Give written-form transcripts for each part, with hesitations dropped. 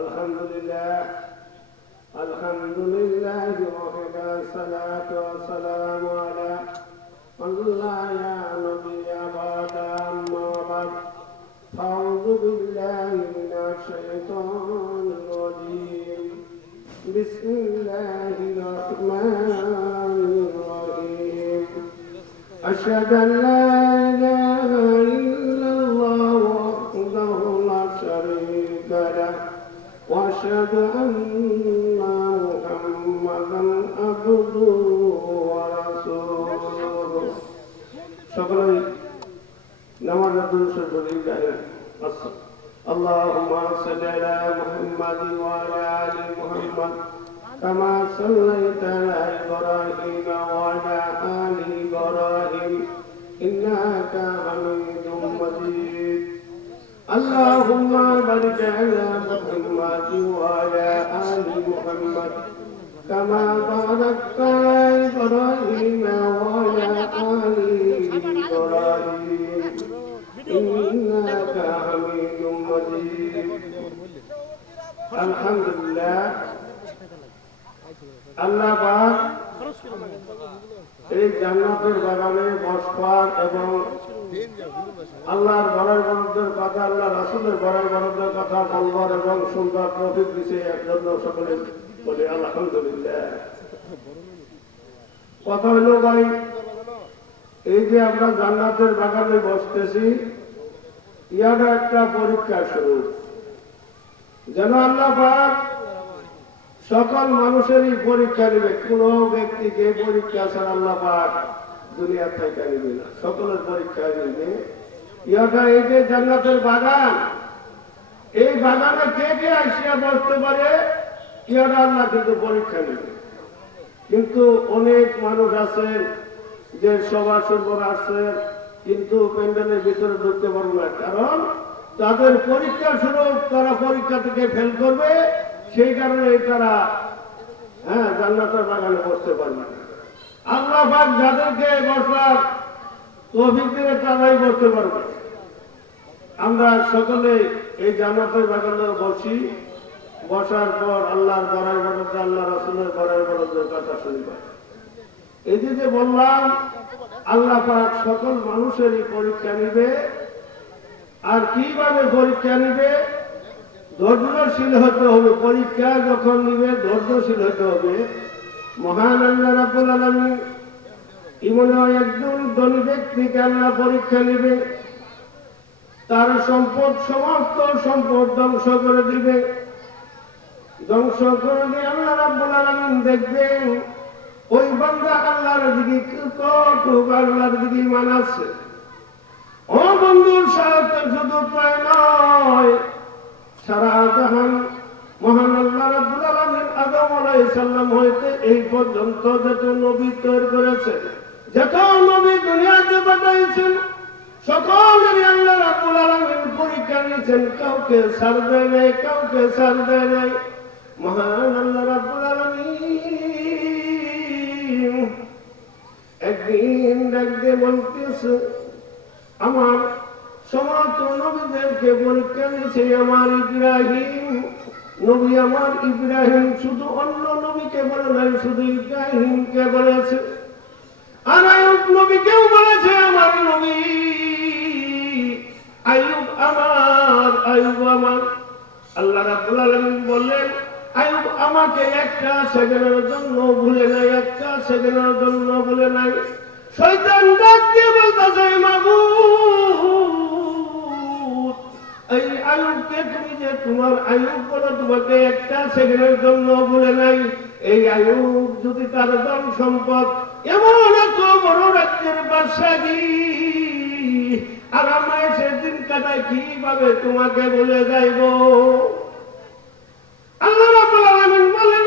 আলহামদুলিল্লাহ আলহামদুলিল্লাহ ওয়াহদা সালাতু ওয়াসসালামু আলা আল্লাহ ইয়া নবী আবাদা আম্মা বাদ আউযু বিল্লাহি মিনাশ শাইতানির রাজীম বিসমিল্লাহির রাহমানির রাহিম আশহাদু আল লা ইলাহা ইল্লাল্লাহ ওয়াহদাহু লা শারীকা লাহু وأشهد أن محمدا عبده ورسوله সকলেই নামাজ দুরূদ শরীফ اللهم صل على محمد وعلى آل محمد كما صليت على إبراهيم وعلى آل إبراهيم إنك حميد مجيد اللهم بارك على محمد وعلى آل محمد كما باركت على إبراهيم وعلى آل إبراهيم إنك حميد مجيد الحمد لله আল্লাহ পাক এই জান্নাতের বাগানে বসবার এবং আল্লাহর বড়াই বড়দের কথা আল্লাহ রাসূলের বড়াই বড়দের কথা বলবার এবং সুন্দর তৌফিক দিয়েছে একজন্য সকলে বলে আলহামদুলিল্লাহ। কথা হলো ভাই, এই যে আমরা জান্নাতের বাগানে বসতেছি, ইয়াটা একটা পরীক্ষা স্বরূপ। যেন আল্লাহ পাক সকল মানুষেরই পরীক্ষা নেবে, কোন ব্যক্তিকে পরীক্ষা ছাড়া আল্লাহ পাক দুনিয়া থেকে নিবে না, সকলের পরীক্ষা নিবে। ইয়াটা এই যে জান্নাতের বাগান, এই বাগানে কে কে আসিয়া বসতে পারে ইয়াটা আল্লাহ কিন্তু পরীক্ষা নেবে। কিন্তু অনেক মানুষ আছে যে সভা সরবর আসছে কিন্তু প্যান্ডেলের ভিতরে ঢুকতে পারবে না, কারণ তাদের পরীক্ষা স্বরূপ তারা পরীক্ষা থেকে ফেল করবে, সেই কারণে তারা জান্নাতের বাগানে বসতে পারবে না। আল্লাহ পাক যাদেরকে বসবার তৌফিক দিলে তারাই বসতে পারবে। আমরা সকলে এই জান্নাতের বাগানে বসি, বসার পর আল্লাহর বড়াই বড়দের আল্লাহ রাসূলের বড়াই বড়দের কথা শুনবে। এই যে বললাম আল্লাহ পাক সকল মানুষেরই পরীক্ষা নিবে। আর কিভাবে পরীক্ষা নিবে? ধৈর্যশীল হতে হবে। পরীক্ষা যখন নিবে ধৈর্যশীল হতে হবে। মহান আল্লাহ রাব্বুল আলামিন এমন একজন ধনী ব্যক্তিকে আল্লাহ পরীক্ষা নিবে, তার সম্পদ সমস্ত সম্পদ ধ্বংস করে দিবে। ধ্বংস করে দিয়ে আল্লাহ রাব্বুল আলামিন দেখবেন ওই বান্দা আল্লাহর দিকে কতটুকু আল্লাহর দিকে ঈমান আছে। ও বন্ধুর সাথে শুধু তাই নয়, সারা জাহান মহান আল্লাহ রাব্বুল আলামিন আদম আলাইহিস সালাম হইতে এই পর্যন্ত যত নবী তৈরি করেছে, যত নবী দুনিয়াতে পাঠাইছেন, সকলেরই আল্লাহ রাব্বুল আলামিন পরীক্ষা নিয়েছেন। কাউকে ছাড় দেয় নাই, কাউকে ছাড় দেয় নাই। মহান আল্লাহ রাব্বুল আলামিন একদিন ডাকতে বলতেছে, আমার সমস্ত নবীদেরকে পরীক্ষা নিয়েছে আমার ইব্রাহিম নবী। আমার ইব্রাহিম শুধু অন্য নবীকে বলে নাই, শুধু ইব্রাহিমকে বলেছে। আর আইয়ুব নবীকেও বলেছে আমার নবী। আইয়ুব আমার, আইয়ুব আমার। আল্লাহ রাব্বুল আলামিন বললেন, আইয়ুব আমাকে একটা সেকেন্ডের জন্য ভুলে নাই, একটা সেকেন্ডের জন্য ভুলে নাই। শয়তান ডাক দিয়ে বলতেছে, মাবুদ এই আইয়ুবকে তুমি যে তোমার আইয়ুব বলো, তোমাকে একটা সেকেন্ডের জন্য ভুলে নাই। এই আইয়ুব যদি তার ধন সম্পদ এমন এত বড় রাজ্যের বাদশাহী আরামে সেদিন কাটায়, কিভাবে তোমাকে ভুলে যাইব? আল্লাহ রাব্বুল আলামিন বলেন,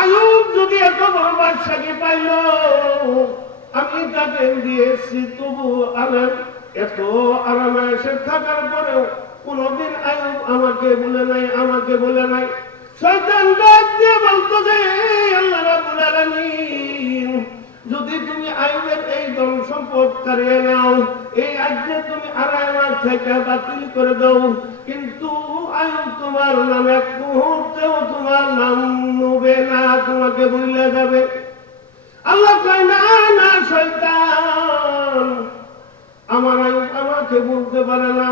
আইয়ুব যদি এত বড় বাদশাহী পাইল, আমি তাকে দিয়েছি, তবু আরাম এত আরামে সে থাকার পরেও কোনদিন আইয়ুব আমাকে ভুলে নাই, আমাকে ভুলে নাই। শয়তান ডাক দিয়ে বলতেছে, আল্লাহ রাব্বুল আলামিন যদি তুমি আইয়ুবের এই ধন সম্পদ কারিয়ে নাও, এই আজ্ঞা তুমি আরামার থেকে বাতিল করে দাও, কিন্তু আয়ুব তোমার নাম এক মুহূর্তেও তোমার নাম নেবে না, তোমাকে ভুলে যাবে। আল্লাহ কয় না না শয়তান, আমার আয়ুব আমাকে বলতে পারে না।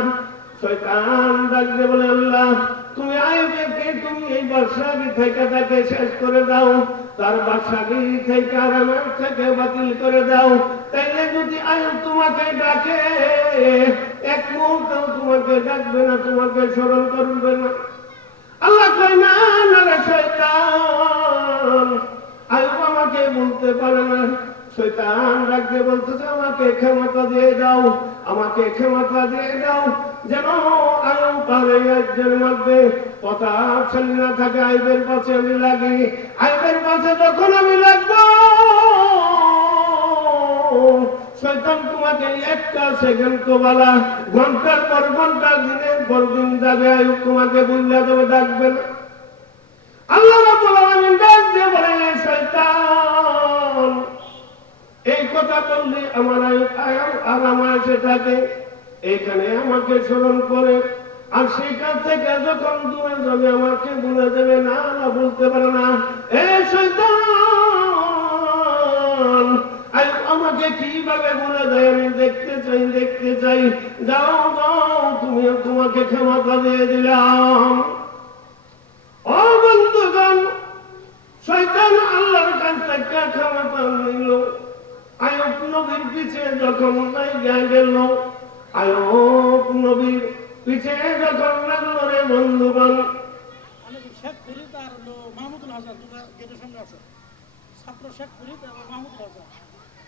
শয়তান ডাকতে বলে আল্লাহ তুমি আয়ুবকে তুমি এই বাদশাহী থেকে তাকে শেষ করে দাও, তার বাদশাহী থেকে আরামের থেকে বাতিল করে দাও। তাইলে যদি আয়ুব তোমাকে ডাকে এক মুহূর্তেও তোমাকে ডাকবে না, তোমাকে স্মরণ করবে না। আল্লাহ কয় না না রে শয়তান, আয়ুব আমাকে বলতে পারে না। শয়তান ডাকতে বলতেছে আমাকে ক্ষমতা দিয়ে দাও, আমাকে ক্ষমতা দিয়ে দাও, যেন আয়ুব আর এই রাজ্যের মধ্যে প্রতাপশালী না থাকে। আয়ুবের পাশে আমি লাগি, আয়ুবের পাশে যখন আমি লাগবো শয়তান তোমাকে একটা সেকেন্ড তো বলা, ঘন্টার পর ঘন্টা দিনের পর দিন যাবে, আয়ুব তোমাকে বুঝলে দেবে, ডাকবে না। আল্লাহ রাব্বুল আলামিন ডাক দিয়ে বলে শয়তান এই কথা বললি আমার আর আমার সেটাকে এইখানে আমাকে স্মরণ করে, আর সেখান থেকে যখন দূরে যাবে আমাকে ভুলে দেবে না, না বলতে পারে না। এ শয়তান আমাকে কিভাবে ভুলে দেয় আমি দেখতে চাই, দেখতে চাই। যাও যাও তুমি, তোমাকে ক্ষমতা দিয়ে দিলাম। ও বন্ধুগণ, শয়তান আল্লাহর কাছ থেকে ক্ষমতা নিল। আয়ুব নবীর পিছে যখন গেল, আয়ুব নবীর পিছে যখন লাগলো রে বন্ধুগণ,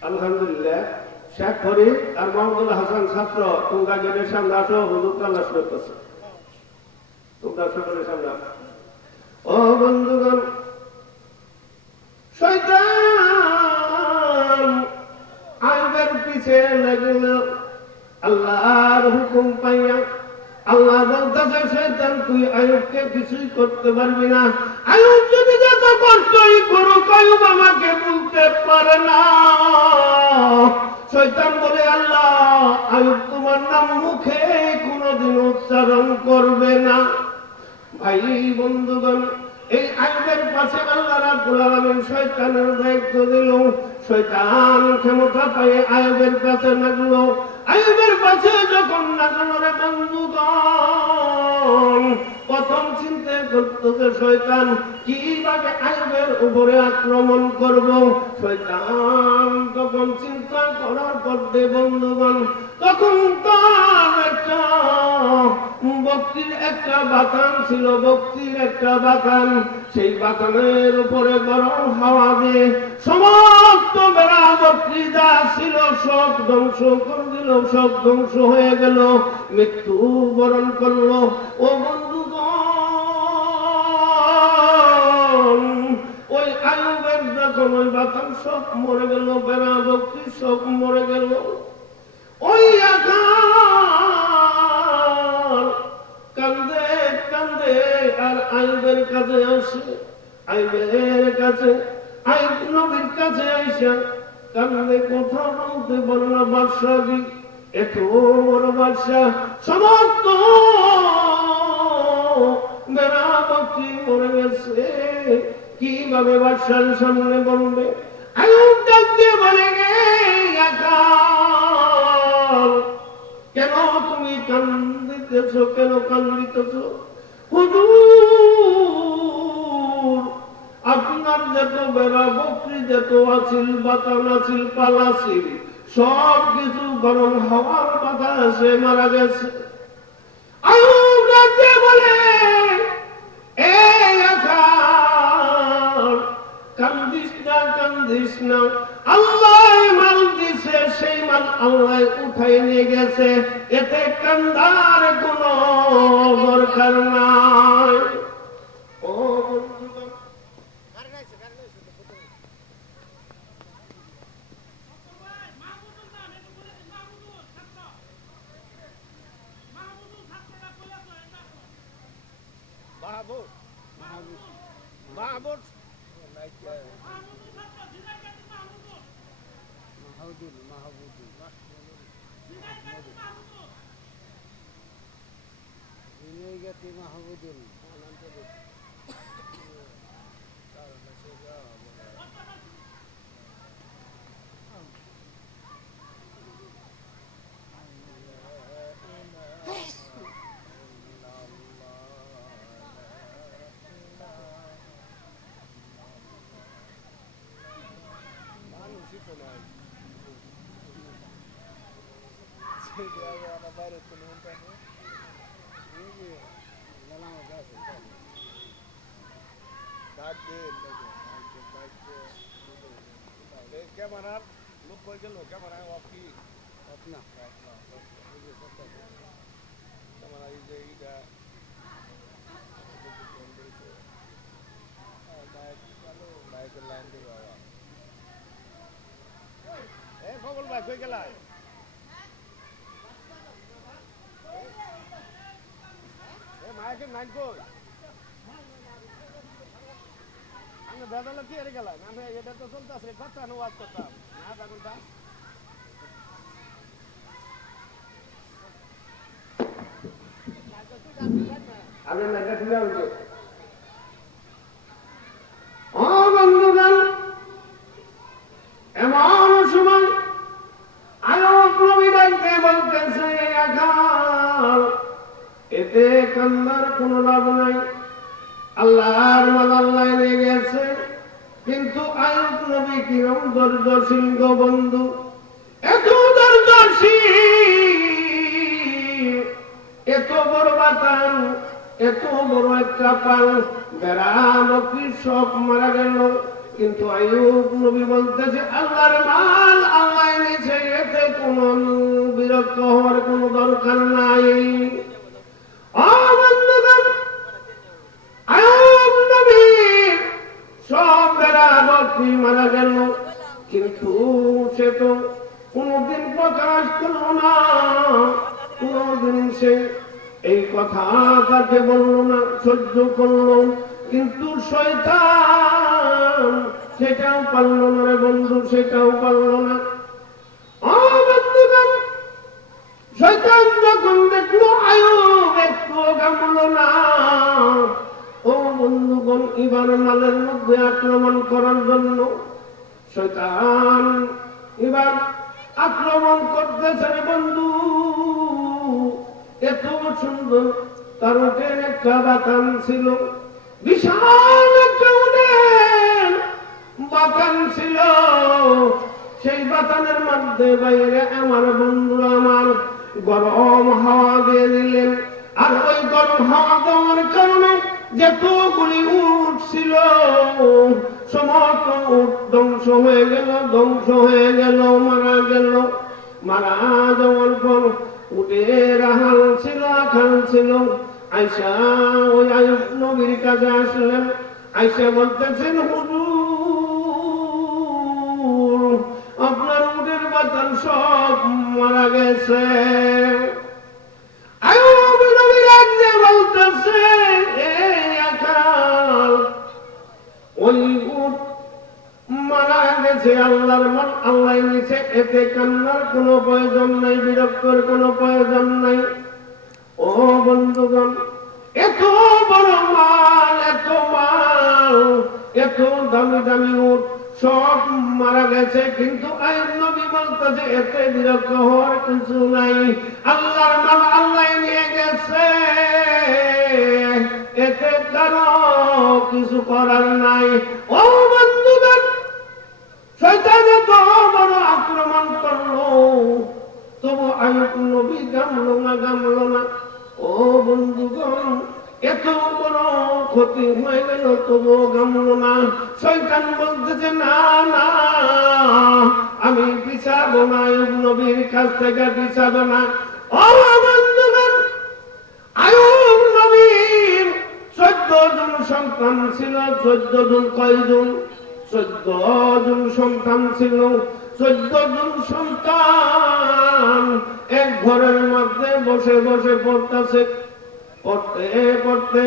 আলহামদুলিল্লাহ শেখ ফরিদ আর মাহমুদুল হাসান ছাত্র তোমরা গেটের সামনে আসো, হুজুর তালাশ করতেছে, তোমরা সকলের সামনে আসো। ও বন্ধুগণ, শয়তান আয়ুবের পিছে লাগল আল্লাহর হুকুম পাইয়া। আল্লাহ বলতেছে শয়তান তুই আয়ুবকে কিছুই করতে পারবি না। আয়ুব যদি যত কষ্টই করুক আয়ুব আমাকে বলতে পারে না। শয়তান বলে আল্লাহ আয়ুব তোমার নাম মুখে কোনদিন উচ্চারণ করবে না। ভাই বন্ধুগণ, এই আয়ুবের পাশে আল্লাহ রাব্বুল আলামিন শয়তানের দায়িত্ব দিল। শয়তান ক্ষমতা পায় আয়ুবের কাছে লাগলো। আয়ুবের পাশে যখন লাগলো রে বন্ধুগণ, প্রথম চিন্তা করতেছে শয়তান কিভাবে আয়ুবের উপরে আক্রমণ করব। শয়তান তখন চিন্তা করার পর দে বন্ধুগণ, তখন তার একটা বক্তির একটা বাতান ছিল, বক্তির একটা বাতান, সেই বাতানের উপরে গরম হাওয়া দিয়ে সমস্ত বেড়া বকরি যা ছিল সব ধ্বংস করে দিল, সব ধ্বংস হয়ে গেল, মৃত্যু বরণ করলো। ও বন্ধুগণ, ওই আয়ুবের যখন ওই বাতান সব মরে গেল, বেড়া বকরি সব মরে গেল, ওই আকার কান্দে কান্দে আর আয়ুবের কাছে আসে, আয়ুবের কাছে আয়ুব নবীর কাছে আইসা কান্দে, কথা বলতে পারে না। বাদশাহী এত বড় বাদশাহ, সমস্ত বেড়া বকরি মরে গেছে, কিভাবে বাদশার সামনে বলবে? আয়ুব ডাক দিয়ে বলে কেন তুমি কান্দিতেছ, কেন কান্দিতেছ? হুজুর আপনার যত বেড়া বকরি যত আছিল, বাতান আছিল, পাল আছিল, সব কিছু গরম হাওয়ার বাতাসে মারা গেছে। আয়ুব ডাক দিয়ে বলে এই আকার কান্দিস না, কান্দিস না, আল্লাহ মাল দিছে, সেই মাল আল্লাহ উঠাই নিয়ে গেছে, এতে কান্দার কোনো দরকার নাই। ও বন্ধুগণ, ক্যামেরার লোক কই গেল ক্যামেরা অফ কি অফ না ক্যামেরা এই যে এইটা বাইকের লাইন দিবে আবার এ খবর ভাই কই গেলাই এ মাইকের লাইন কই আমি বেদালে কি এর গেলাম আমি এটা তো চলতেছে কথা অনুবাদ করতাম না বাগুনটা আগে লেখা ছিল ও বন্ধুগণ এমন সময় আয়ব নবী ডাকতে বলতেছে আকাল এতে কান্নার কোনো লাভ নাই আল্লাহর আল্লাহ নিয়ে গেছে কিন্তু আয়ব নবী কিরম ধৈর্যশীল গো বন্ধু এত ধৈর্যশীল এত বড় বাতান এত বড় একটা পাল বেড়াল কৃষক মারা গেল কিন্তু আয়ুব নবী বলতেছে আল্লাহর মাল আল্লাহ নিয়েছে এতে কোন বিরক্ত হওয়ার কোন দরকার নাই আয়ুব নবীর সব বেড়াল মারা গেল কিন্তু সে তো কোনদিন প্রকাশ করল না কোনদিন সে এই কথা তাকে বলল না সহ্য করল কিন্তু শয়তান সেটাও পারল না রে বন্ধু সেটাও পারল না শয়তান যখন দেখলো আয়ুব একটু গামল না ও বন্ধুগণ এবার মালের মধ্যে আক্রমণ করার জন্য শয়তান এবার আক্রমণ করতেছে রে বন্ধু এত সুন্দর তার উঠের একটা বাতান ছিল বিশাল একটা উঠের বাতান ছিল সেই বাতানের মধ্যে বাইরে আমার বন্ধুরা আমার গরম হাওয়া দিয়ে দিলেন আর ওই গরম হাওয়া দেওয়ার কারণে যতগুলি উট ছিল সমস্ত উট ধ্বংস হয়ে গেল মারা গেল মারা যাওয়ার পর উটের হাল ছিল আখাল ছিল আয়সা ওই আয়ুব নবীর কাছে আসলেন আয়সা বলতেছেন হুজুর আপনার উটের বাতান সব মারা গেছে আয়ুব নবী রাজ্যে বলতেছে ওই উট মারা গেছে আল্লাহর মান আল্লাহ নিচে এতে কান্নার কোনো প্রয়োজন নাই বিরক্তর কোনো প্রয়োজন নাই ও বন্ধুগণ এত বড় মাল এত দামি দামি উট সব মারা গেছে কিন্তু আয়ুব নবী বলতেছে এতে বিরক্ত হওয়ার কিছু নাই আল্লাহর মাল আল্লাহ নিয়ে গেছে এতে কারো কিছু করার নাই ও বন্ধুগণ শয়তান এত বড় আক্রমণ করলো তবু আয়ুব নবী গামলো না ও বন্ধুগণ এত বড় ক্ষতি হয়ে গেল তবু গামলো না শয়তান বলতেছে না আমি পিছাবো না আয়ুব নবীর কাছ থেকে পিছাবো না ও বন্ধুগণ আয়ুব নবীর 14 জন সন্তান ছিল 14 জন কয়জন 14 জন সন্তান ছিল 14 জন সন্তান এক ঘরের মধ্যে বসে পড়তেছে পড়তে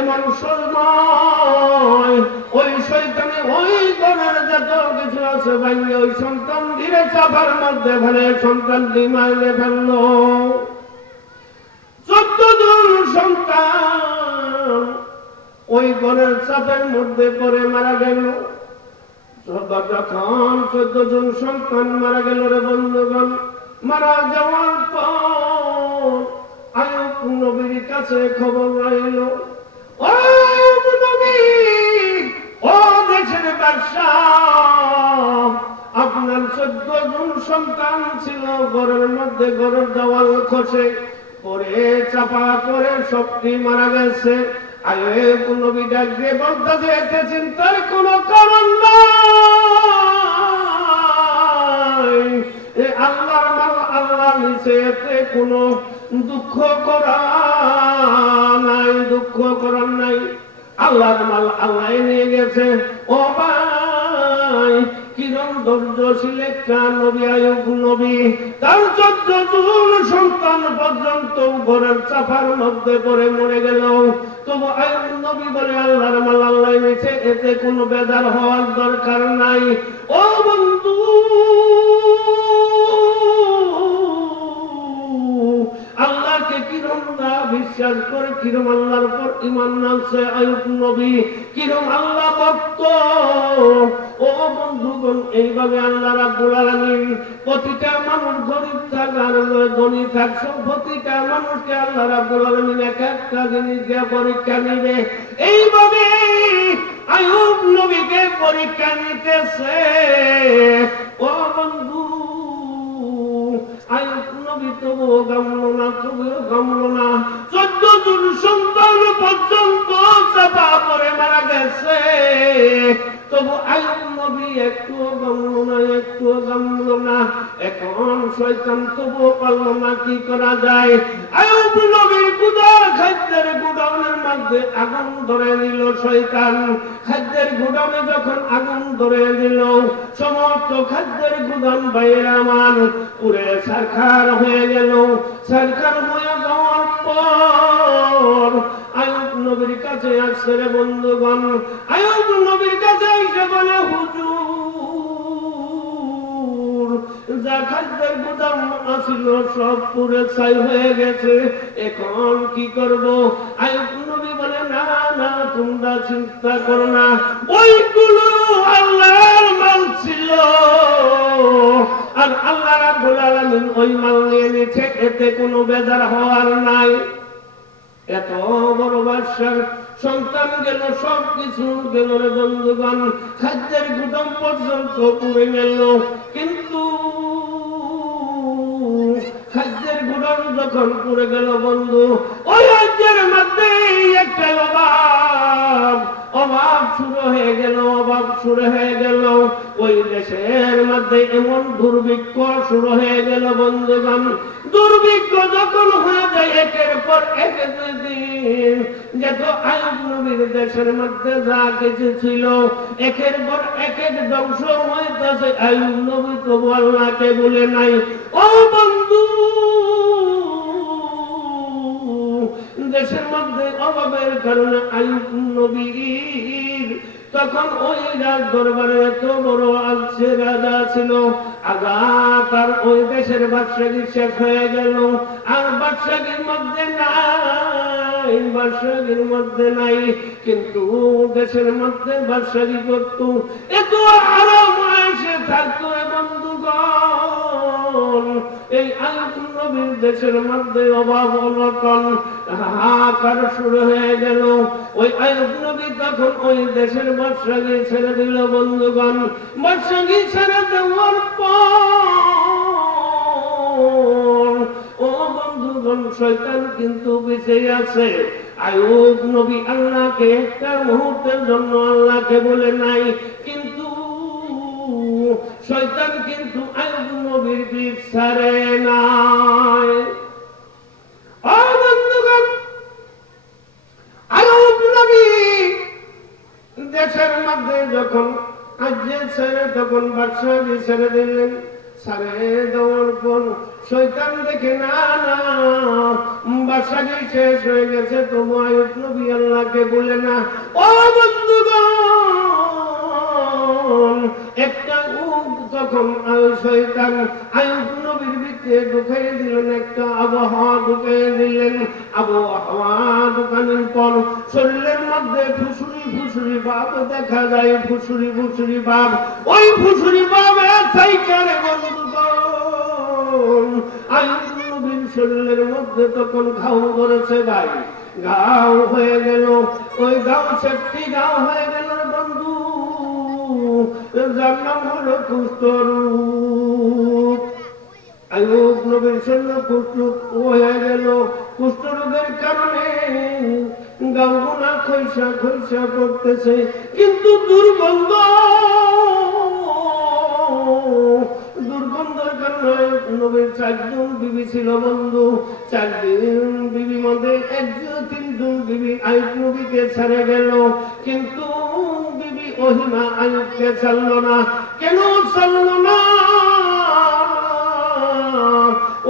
এমন সময় ওই শয়তানে ওই ঘরের যত কিছু আছে ভাঙে ওই সন্তান ধীরে চাপার মধ্যে ফেলে সন্তানটি মাইরে ফেললো 14 জন সন্তান ওই ঘরের চাপের মধ্যে পড়ে মারা গেল। যখন 14 জন সন্তান মারা গেল রে বন্ধুগণ, মারা যাওয়ার পর আইয়ুব নবীর কাছে খবর রইল, ও আইয়ুব নবী, ও দেশের বাদশাহ, আপনার 14 জন সন্তান ছিল, ঘরের মধ্যে ঘরের দেওয়াল খসে পরে চাপা পরে সবটি মারা গেছে। আইয়ুব নবী ডাক দিয়ে বলতেছে, এতে চিন্তার কোনো কারণ নাই, আল্লাহর মাল আল্লাহ নিচে, এতে কোনো দুঃখ করা নাই, দুঃখ করার নাই, আল্লাহর মাল আল্লাহ নিয়ে গেছে। ও ভাই, কিরম ধৈর্যশীল একটা নবী আইয়ুব নবী, তার 14 জন সন্তান পর্যন্ত ঘরের চাপার মধ্যে পড়ে মরে গেল, তবু আইয়ুব নবী বলে আল্লাহর মাল আল্লাহ নিচে, এতে কোনো বেজার হওয়ার দরকার নাই। ও বন্ধু, আল্লাহকে কিরম না বিশ্বাস করে, কিরম আল্লাহর পর ঈমান আনছে আইয়ুব নবী, কিরম আল্লাহ ভক্ত। ও বন্ধুগণ, এইভাবে আল্লাহ রাব্বুল আলামিন প্রতিটা মানুষ গরীব থাক আর ধনী থাক, প্রতিটা মানুষকে আল্লাহ রাব্বুল আলামিন এক একটা জিনিস দিয়ে পরীক্ষা নিবে। এইভাবে আইয়ুব নবীকে পরীক্ষা নিতেছে। ও বন্ধু, আইয়ুব নবী তবুও গামল না, তবুও গামল না, 14 জন সন্তান পর্যন্ত চাপা পড়ে মারা গেছে, তবু আইয়ুব নবী একটুও গামল না, একটুও গামল না। এখন শয়তান তবুও পারল না, কি করা যায়? আইয়ুব নবীর খাদ্যের গুদামের মধ্যে আগুন ধরে নিল শয়তান। খাদ্যের গুদামে যখন আগুন ধরে দিল, সমস্ত খাদ্যের গুদাম বাইরে আমার পুরে ছারখার হয়ে গেল। ছারখার হয়ে যাওয়ার পর আইয়ুব নবীর কাছে আসছে রে বন্ধুগণ, আইয়ুব নবীর কাছে এসে বলে, হুজুর, যা খাদ্যের গুদাম আসিল সব পুরে ছাই হয়ে গেছে, এখন কি করব? আইয়ুব নবী বলে, না না, তোমরা চিন্তা করো না, ওইগুলো আল্লাহর মাল ছিল, আর আল্লাহ রাব্বুল আলামিন ওই মাল নিয়ে নিচ্ছে, এতে কোনো বেজার হওয়ার নাই। এত বড় বাদশার সন্তান গেল, সব কিছু গেল রে বন্ধুগণ, খাদ্যের গুদাম পর্যন্ত পুড়ে গেল। কিন্তু খাদ্যের গুদাম যখন পুড়ে গেল বন্ধু, ওই রাজ্যের মধ্যে একটা অভাব শুরু হয়ে গেল, অভাব শুরু হয়ে গেল। ওই দেশের মধ্যে এমন দুর্ভিক্ষ শুরু হয়ে গেল বন্ধুগণ। দুর্ভিক্ষ যখন হয়ে যায় একের পর এক দিন, যেহেতু আইয়ুব নবীর দেশের মধ্যে যা কিছু ছিল একের পর এক ধ্বংস হইতেছে, আইয়ুব নবী তবু আল্লাহকে বলে নাই। ও বন্ধু, দেশের মধ্যে অভাবের কারণে আইয়ুব নবীর তখন ওই রাজ দরবারে এত বড় আছে রাজা ছিল, আগা তার ওই দেশের বাদশাহী শেষ হয়ে গেল, আর বাদশাহীর মধ্যে নাই, বাদশাহীর মধ্যে নাই, কিন্তু দেশের মধ্যে বাদশাহী করতো, এত আরাম এসে থাকতো। বন্ধুগণ, এই আইয়ুব নবীর দেশের মধ্যে অভাব অনটন হাহাকার শুরু হয়ে গেল। ওই আইয়ুব নবী তখন ওই দেশের বাদশাহী ছেড়ে দিল বন্ধুগণ। বাদশাহী ছেড়ে দেওয়ার পর ও বন্ধুগণ, শয়তান কিন্তু বেঁচে আছে। আইয়ুব নবী আল্লাহকে একটা মুহূর্তের জন্য আল্লাহকে বলে নাই, কিন্তু শয়তান কিন্তু আইয়ুব নবীর পিঠ ছাড়ে নাই। ও বন্ধুগণ, আইয়ুব নবী দেশের মধ্যে যখন আজ্ঞে ছেড়ে তখন বাদশাহী ছেড়ে দিলেন। ছেড়ে দেওয়ার পর শয়তান দেখে না না বাদশাহী শেষ হয়ে গেছে, তবু আইয়ুব নবী আল্লাহকে বলে না। ও বন্ধুগণ, একটা তখন শয়তান আইয়ুব নবীর ভিতরে ঢুকাই দিলেন, একটা আবহাওয়া ঢুকাই দিলেন। আবহাওয়া ঢুকানোর পর শরীরের মধ্যে ফুসুরি ফুসুরি ভাব দেখা যায়, ফুসুরি ফুসুরি ভাব। ওই ফুসুরি ভাবে থাইকারে বন্ধুগণ আইয়ুব নবীর শরীরের মধ্যে তখন ঘাও করেছে ভাই, ঘাও হয়ে গেল। ওই ঘাও সেটি ঘাও হয়ে গেল বন্ধু, যার নাম হলো কুষ্ঠরোগ। আইয়ুব নবীর শরীরে কুষ্ঠরোগ হয়ে গেল। কুষ্ঠরোগের কারণে গাউগুনা খৈসা খৈসা পড়তেছে, কিন্তু দুর্গন্ধ, দুর্গন্ধের কারণে নবীর 4 জন বিবি ছিল বন্ধু। 4 জন বিবির মধ্যে 3 জন বিবি আইয়ুব নবীকে ছেড়ে গেল, কিন্তু বিবি ওহিমা আইয়ুবকে ছাড়লো না। কেন ছাড়লো না?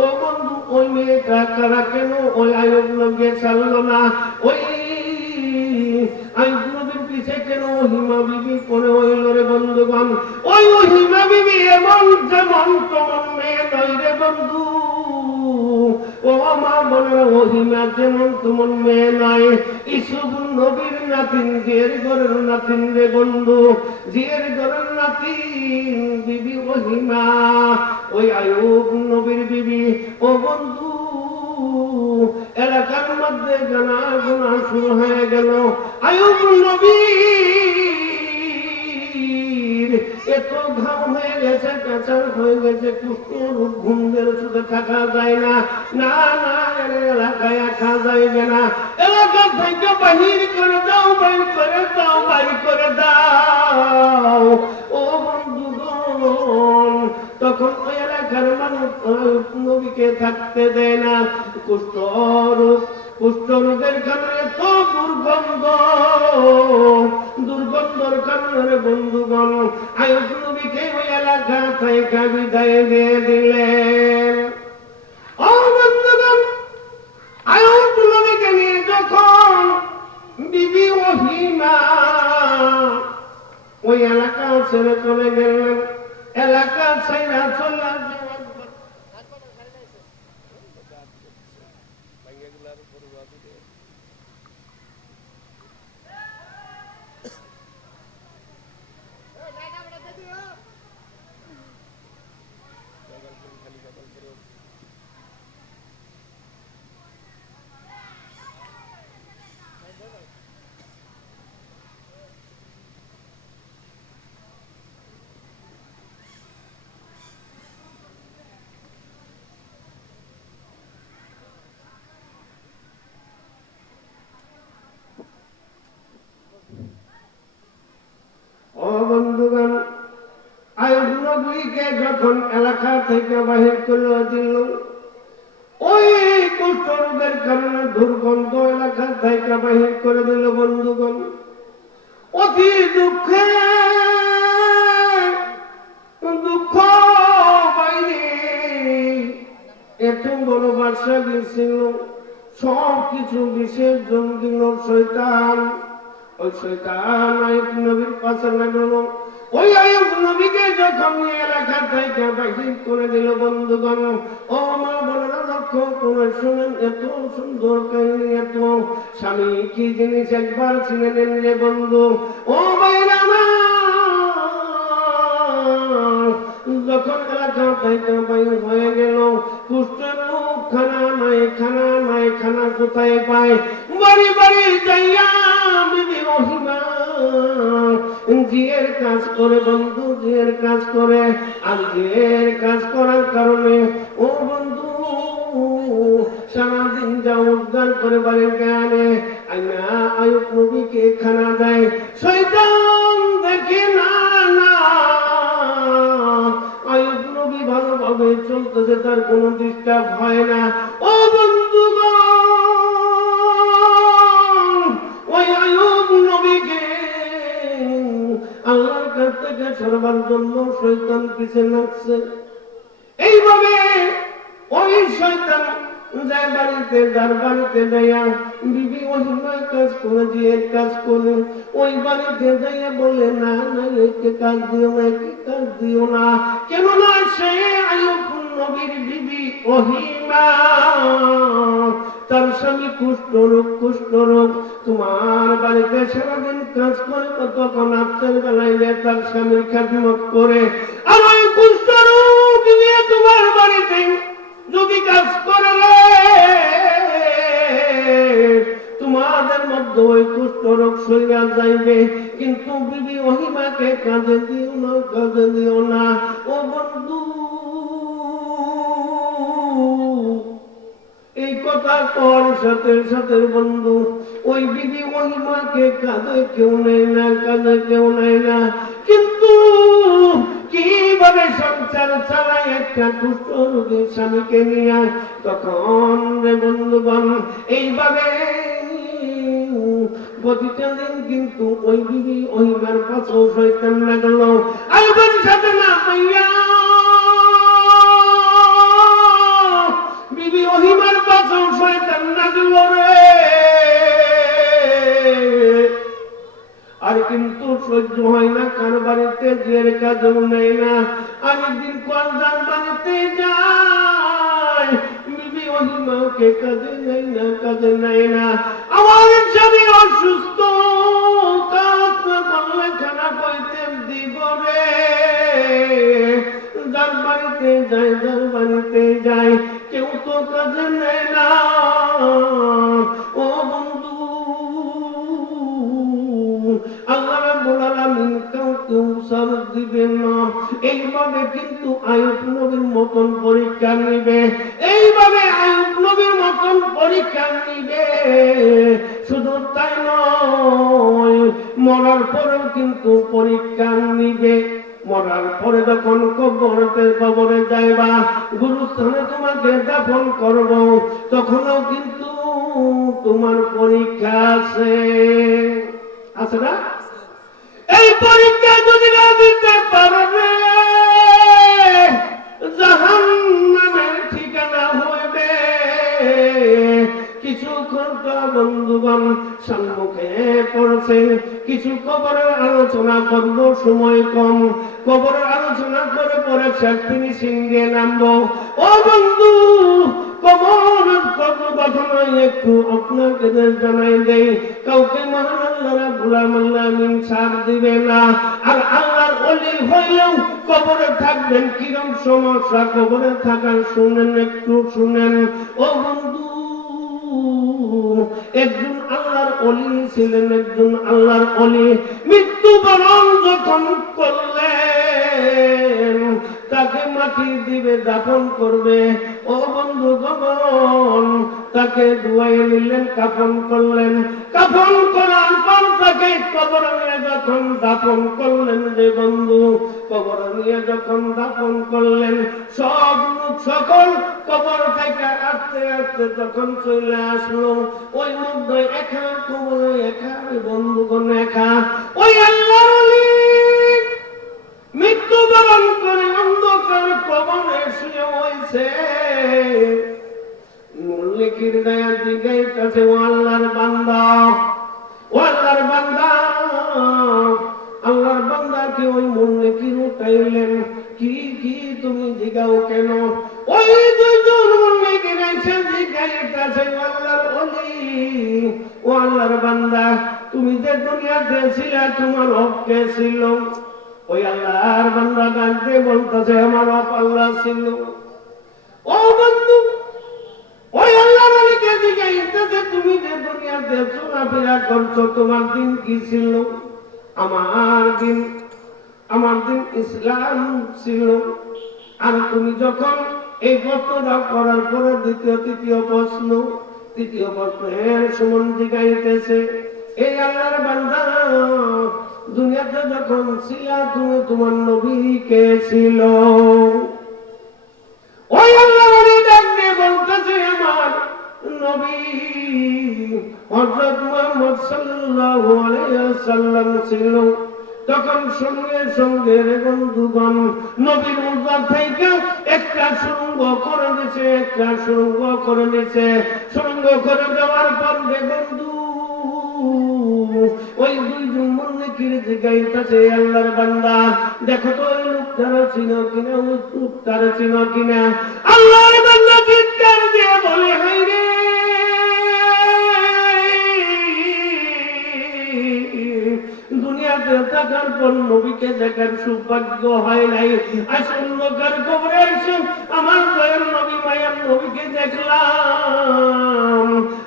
ও বন্ধু, ওই মেয়েটা কারা কেন ওই আইয়ুব নবীকে ছাড়লো না? ওই আইয়ুব নবীর পিছে কেন ওহিমা বিবি পড়ে হইল রে বন্ধুগণ? ওই ওহিমা বিবি এমন যেমন তেমন মেয়ে নয় রে বন্ধু। ও মা বলে ওহিমা যেমন তেমন মেয়ে নয়, ইসুফ নবীর নাতিন, জিয়ের ঘরের নাতিন রে বন্ধু, জিয়ের ঘরের নাতিন বিবি ওহিমা, ওই আইয়ুব নবীর বিবি। ও বন্ধু, এলাকার মধ্যে জানা গোনা শুরু হয়ে গেল। আইয়ুব নবীর এত ঘাম হয়ে গেছে, কাঁচার হয়ে গেছে, কুষ্ঠরোগ, ঘুমের ওষুধে থাকা যায় না। না না, এলাকায় রাখা যাইবে না, এলাকা থেকে বাহির করে দাও, বাইর করে দাও, বাইর করে দাও। ও বন্ধুগণ, তখন ওই এলাকার মানুষ নবীকে থাকতে দেয় না। কুষ্ঠরোগ, কুষ্ঠরোগের কারণে তো দুর্গন্ধ, দুর্গন্ধর কারণে বন্ধুগণ আইয়ুব নবীকে ওই এলাকা থেকে বিদায় দিয়ে দিলেন। ও বন্ধুগণ, আইয়ুব নবীকে নিয়ে যখন বিবি ওহিমা ওই এলাকা ছেড়ে চলে গেলেন, এলাকা ছেড়ে চলে বন্ধুগণ আইয়ুব নবীকে যখন এলাকা থেকে বাহির করে দিল, ওই কুষ্ঠরোগের কারণে দুর্গন্ধ এলাকা থেকে বাহির করে দিল বন্ধুগণ। অতি দুঃখে দুঃখ বাইরে এত বড় বাদশা দিয়েছিল, সব কিছু বিসর্জন দিল শয়তান। ওই শয়তান আইয়ুব নবীর পাশে লাগলো। ওই আইয়ুব নবীকে যখন এলাকা থেকে বাহির করে দিল বন্ধুগণ, ও মা বোনেরা লক্ষ্য করে শুনেন, এত সুন্দর কাহিনী, এত স্বামী কি জিনিস একবার চিনে নেন রে বন্ধু। ও ভাইরা যখন এলাকা থেকে বাহির হয়ে গেল, কুষ্ঠরোগ খানা নাই, খানা নাই, খানা কোথায় পায়? বাড়ি বাড়ি যাইয়া বিবি ওহিমা জিয়ের কাজ করে বন্ধু, জিয়ের কাজ করে। আর জিয়ের কাজ করার কারণে ও বন্ধু সারাদিন যা উদ্ধার করে বাড়িতে আনে, আইনা আইয়ুব নবীকে খানা দেয়। শয়তান দেখে না না আইয়ুব নবী ভালোভাবে চলতেছে, তার কোনো ডিস্টার্ব হয় না। ও বন্ধুগণ, ওই আইয়ুব নবীকে আল্লাহর কাছ থেকে সরবার জন্য শয়তান পিছে লাগছে। এইভাবে ওই শয়তান যায় বাড়িতে, যার বাড়িতে যাইয়া বিবি ওহিমা কাজ করে, যে কাজ করে ওই বাড়িতে যাইয়া বলে, না না একে কাজ দিও না, একে কাজ দিও না। কেননা সে আইয়ুব নবীর বিবি ওহিমা, তার স্বামী কুষ্ঠরোগ, কুষ্ঠরোগ। তোমার বাড়িতে সারাদিন কাজ করে, তখন রাতের বেলায় যে তার স্বামীর খেদমত করে, আর ওই কুষ্ঠরোগ নিয়ে তোমার বাড়িতে যদি কাজ করে, তোমাদের মধ্যে ওই কুষ্ঠরোগ সইয়া যাইবে। কিন্তু বিবি ওহিমাকে কাজে দিও না, কাজে দিও না। ও বন্ধু, এই কথা কর সাথে সাথে বন্ধু ওই বিবি ওহিমাকে কাজে কেউ নেয় না, কাজে কেউ নেয় না। কিন্তু কিভাবে সংসার চালায় একটা কুষ্ঠ রোগী স্বামীকে নিয়ে, তখন রে বন্ধুগণ এইভাবে প্রতিটা দিন কিন্তু ওই বিবি ওহিমার পাশেও শয়তান লাগলো। আইবেন সাথে না পাইয়া বিবি ওহিমার পাশেও শয়তান লাগলো রে। আর কিন্তু সহ্য হয় না, কার বাড়িতে জের কাজও নেয় না। আরেকদিন কলদার বাড়িতে যায়, বিবি ওহিমাকে কাজে নেয় না, কাজে নেয় না। আমার স্বামী অসুস্থ, কাজ না করলে খানা কইতে দিব রে। যার বাড়িতে যায়, যার বাড়িতে যায়, কেউ তো কাজে নেয় না। ও বন্ধু, আল্লাহ রাব্বুল আলামিন কাউকে উসার দিবেন না। এইভাবে কিন্তু আইয়ুব নবীর মতন পরীক্ষা নিবে, এইভাবে আইয়ুব নবীর মতন পরীক্ষা নিবে। শুধু তাই নয়, মরার পরেও কিন্তু পরীক্ষা নিবে। মরার পরে যখন কবরে যাইবা, গুরুস্থানে তোমাকে দাফন করব, তখনও কিন্তু তোমার পরীক্ষা আছে, আছে না? এই পরীক্ষা যদি না দিতে পারবে, জাহান্নামের ঠিকানা হইবে। কিছু কথা বন্ধুগণ সম্মুখে পড়ছে, কিছু কবরের আলোচনা করব, সময় কম। কবরের আলোচনা করে পরে তিনি সিংহে নামবো। ও বন্ধু, কবরের ঘটনা একটু আপনাকে জানাই দেই। কাউকে মহান আল্লাহ রাব্বুল আলামিন ছাড় দিবে না। আর আল্লাহর ওলি হইলেও কবরে থাকবেন, কিরম সমস্যা কবরে থাকার শুনেন, একটু শুনেন। ও বন্ধু, একজন আল্লাহর ওলি ছিলেন, একজন আল্লাহর ওলি মৃত্যুবরণ যখন করলেন, তাকে মাটি দিবে, দাফন করবে। ও বন্ধুগণ, তাকে ধুয়াই নিলেন, কাফন করলেন। কাফন করার পর তাকে কবরে নিয়ে যখন দাফন করলেন, যে বন্ধু কবরে নিয়ে যখন দাফন করলেন, সব লোক সকল কবর থেকে আস্তে আস্তে যখন চলে আসলো, ওই মধ্যে একা কবরে একা, বন্ধুগণ একা। ওই আল্লাহর ওলি মৃত্যুবরণ করে অন্ধকার কবরে শুয়ে হয়েছে। মুল্লিকির দয়া জিগাইতেছে, ও আল্লাহর বান্দা, ও আল্লাহর বান্দা। আল্লাহর বান্দাকে ওই মুল্লিকির উঠাইলেন, কি কি তুমি জিগাও কেন? ওই দুইজন মুল্লিকির এসে জিগাইতেছে, ও আল্লাহর ওলি, ও আল্লাহর বান্দা, তুমি যে দুনিয়াতে ছিলে তোমার রব কে ছিল? ওই আল্লাহর বান্দা ডাকতে বলতেছে, আমার রব আল্লাহ ছিল। ও বন্ধু, ওই আল্লাহর ওলিকে জিজ্ঞাসা, তুমি যে দুনিয়াতে চলাফেরা করছো, তোমার দিন কি ছিল? আমার দিন ইসলাম ছিল। আর তুমি যখন এই প্রশ্নটা করার পরে তৃতীয় প্রশ্নের সমান জিজ্ঞাসা, এই আল্লাহর বান্দা, দুনিয়াতে যখন ছিলা তুমি তোমার নবী কে ছিল? ওই আল্লাহর ওলি ডাকতে বলতেছে, আমার নবী হযরত মুহাম্মদ সাল্লাল্লাহু আলাইহি ওয়াসাল্লাম ছিল। তখন সঙ্গে সঙ্গে রে বন্ধুগণ নবীর উদ্ধার থেকে একটা সুরঙ্গ করে দিয়েছে, একটা সুরঙ্গ করে দিয়েছে। সুরঙ্গ করে দেওয়ার পর রে বন্ধু ওই দুইজন মুন্নিকির জিজ্ঞাসা আল্লাহর বান্দা দেখো তো ওই লোকটারা ছিল কিনা, ওই লোকটারা ছিল কিনা। আল্লাহর বান্দা চিৎকার দিয়ে বলে হায় রে দুনিয়াতে থাকার পর নবীকে দেখার সৌভাগ্য হয় নাই, আজ অন্ধকার কবরে এসে আমার দয়ার নবী মায়ার নবীকে দেখলাম।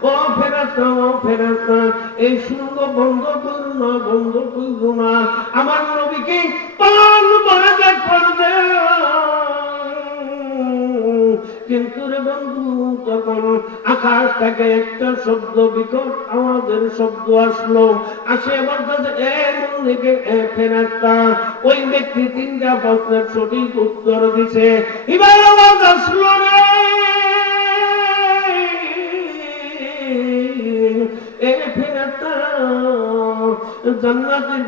ও ফেরেশতা, ও ফেরেশতা, এই সুরঙ্গ বন্ধ করো না, বন্ধ করো না, আমার নবীকে পান ভরে দেখার দে। কিন্তু রে বন্ধু তখন আকাশ থেকে একটা শব্দ, বিকট আওয়াজের শব্দ আসলো। আসে বলতেছে এ মুন্নিকে, এ ফেরেশতা, ওই ব্যক্তি তিনটা প্রশ্নের সঠিক উত্তর দিছে। এবার আওয়াজ আসলো রে এ ফেরেশতা, জান্নাতের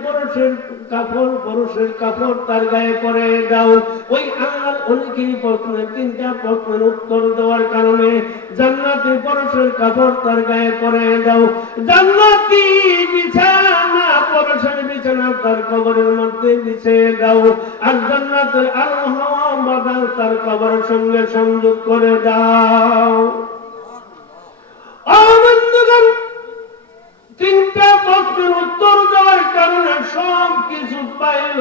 পরশের কাপড় তার গায়ে পরে দাও। ওই আল্লাহর অনেকেই প্রশ্নের তিনটা প্রশ্নের উত্তর দেওয়ার কারণে জান্নাতের পরশের কাপড় তার গায়ে পরে দাও। জান্নাতি বিছানা, পরশের বিছানা তার কবরের মধ্যে বিছিয়ে দাও। আর জান্নাতের আলো হাওয়া বাতাস তার কবরের সঙ্গে সংযোগ করে দাও। তিনটা প্রশ্নের উত্তর দেওয়ার কারণে সব কিছু পাইল।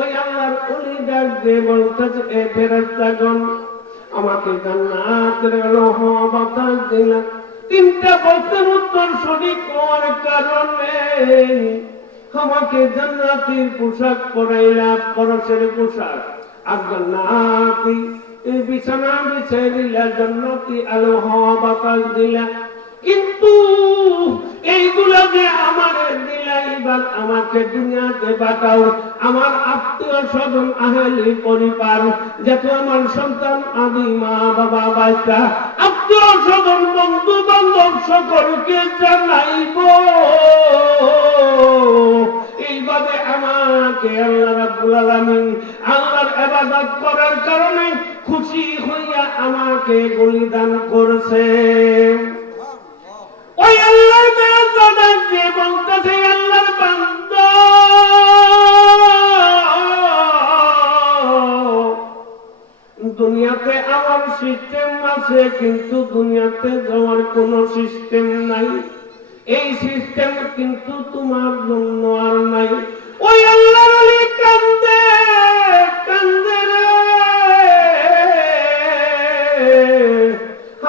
ওই আল্লাহর ওলি ডাক দিয়ে বলতেছে এ ফেরেশতাগণ, আমাকে জান্নাতের আলো হাওয়া বাতাস দিলা। তিনটা প্রশ্নের উত্তর সঠিক হওয়ার কারণে আমাকে জান্নাতের পোশাক পরাইলা, পরশের পোশাক, আর জান্নাতি বিছানা বিছিয়ে দিলা, জান্নাতি আলো হাওয়া বাতাস দিলা। কিন্তু এইগুলা যে আমার দিলা, এবার আমাকে দুনিয়াতে পাঠাও। আমার আত্মীয় স্বজন, আহলি পরিবার, যত আমার সন্তান, আদি মা বাবা, বাচ্চা, আত্মীয় স্বজন, বন্ধু বান্ধব সকলকে জানাইব। এইভাবে আমাকে আল্লাহ রাব্বুল আলামিন আল্লাহর ইবাদত করার কারণে খুশি হইয়া আমাকে বলিদান করছে। ওই আল্লাহর বান্দা যে বলতেছে আল্লাহর বান্দা, দুনিয়াতে আমার সিস্টেম আছে কিন্তু দুনিয়াতে যাওয়ার কোনো সিস্টেম নাই। এই সিস্টেম কিন্তু তোমার জন্য আর নাই। ওই আল্লাহর ওলি কান্দে কান্দে রে,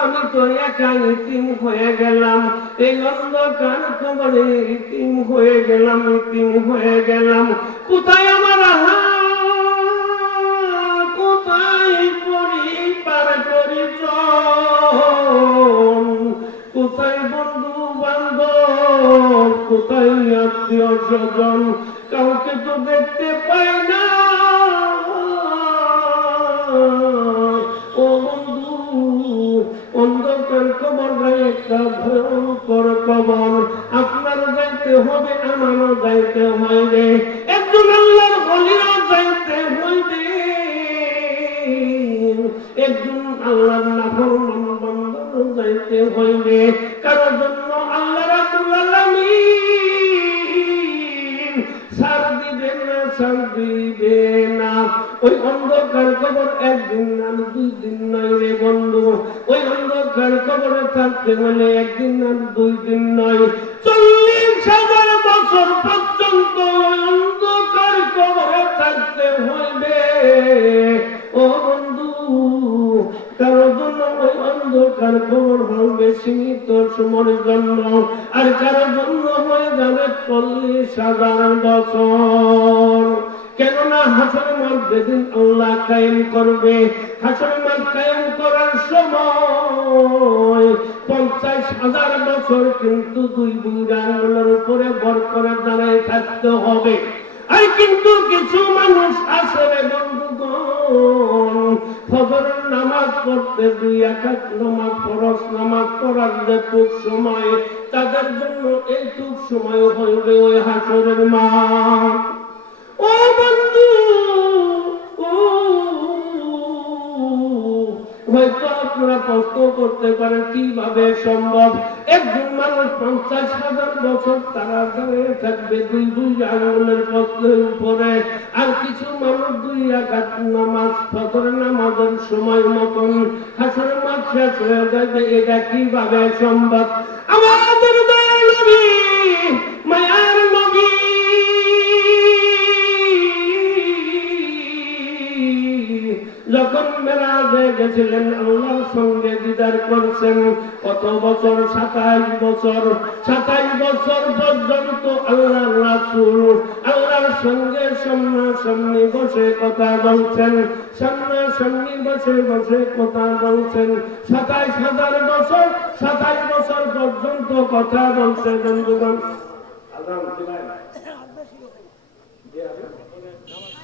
আমি তো একা ইতিম হয়ে গেলাম, এই অন্ধকার কবরে ইতিম হয়ে গেলাম, ইতিম হয়ে গেলাম। কোথায় আমার কোথায় পরিবার পরিজন, কোথায় বন্ধু বান্ধব, কোথায় আত্মীয় স্বজন, কাউকে তো দেখতে পাই না। ও বন্ধু, অন্ধকার কবর একটা ভয়ঙ্কর কবর, আপনারও যাইতে হবে, আমারও যাইতে হইবে, একজন আল্লাহর ওলিরও যাইতে হইবে, একজন আল্লাহর নাফরমান বান্দারও যাইতে হইবে। কারোর জন্য আল্লাহ রাব্বুল আলামিন ছাড় দিবে না, ছাড় দিবে না। ওই অন্ধকার কবর একদিন না, দুই দিন নয় রে বন্ধু। ওই অন্ধকার কবরে থাকতে হলে একদিন না, দুই দিন নয়, 40,000 বছর পর্যন্ত ওই অন্ধকার কবরে থাকতে হইবে। ও বন্ধু, কারোর জন্য ওই অন্ধকার কবর হবে সীমিত সময়ের জন্য, আর কারোর জন্য হয়ে যাবে 40,000 বছর। কেননা হাসরের মাঠ যেদিন আল্লাহ কায়েম করবে, হাসরের মাঠ কায়েম করার সময় 50,000 বছর কিন্তু দুই বুড়া আঙ্গুলের উপরে ভর করে দাঁড়ায় থাকতে হবে। আর কিন্তু কিছু মানুষ আছে রে বন্ধুগণ, ফজরের নামাজ পড়তে 2 রাকাত নামাজ ফরজ নামাজ পড়ার যেটুক সময় তাদের জন্য এইটুক সময় হইবে ওই হাসরের মাঠ। ও বন্ধু, ও হয়তো আপনারা প্রশ্ন করতে পারেন কিভাবে সম্ভব? একজন মানুষ 50,000 বছর তারা দাঁড়িয়ে থাকবে 2 আঙ্গুলের পথের উপরে, আর কিছু মানুষ 2 রাকাত নামাজ ফজরের নামাজের সময় মতন হাসরের মাঠ শেষ হয়ে যাবে। এটা কিভাবে সম্ভব? আমাদের দয়ার নবী, মায়ার নবী যখন মেরাজে গেছিলেন আল্লাহর সঙ্গে দিদার করছেন, কত বছর? 27 বছর। 27 বছর পর্যন্ত আল্লাহর রাসূল আল্লাহর সঙ্গে সামনাসামনি বসে কথা বলছেন, সামনাসামনি বসে বসে কথা বলছেন। 27,000 বছর, 27 বছর পর্যন্ত কথা বলছে। বন্ধুগণ, আল্লাহ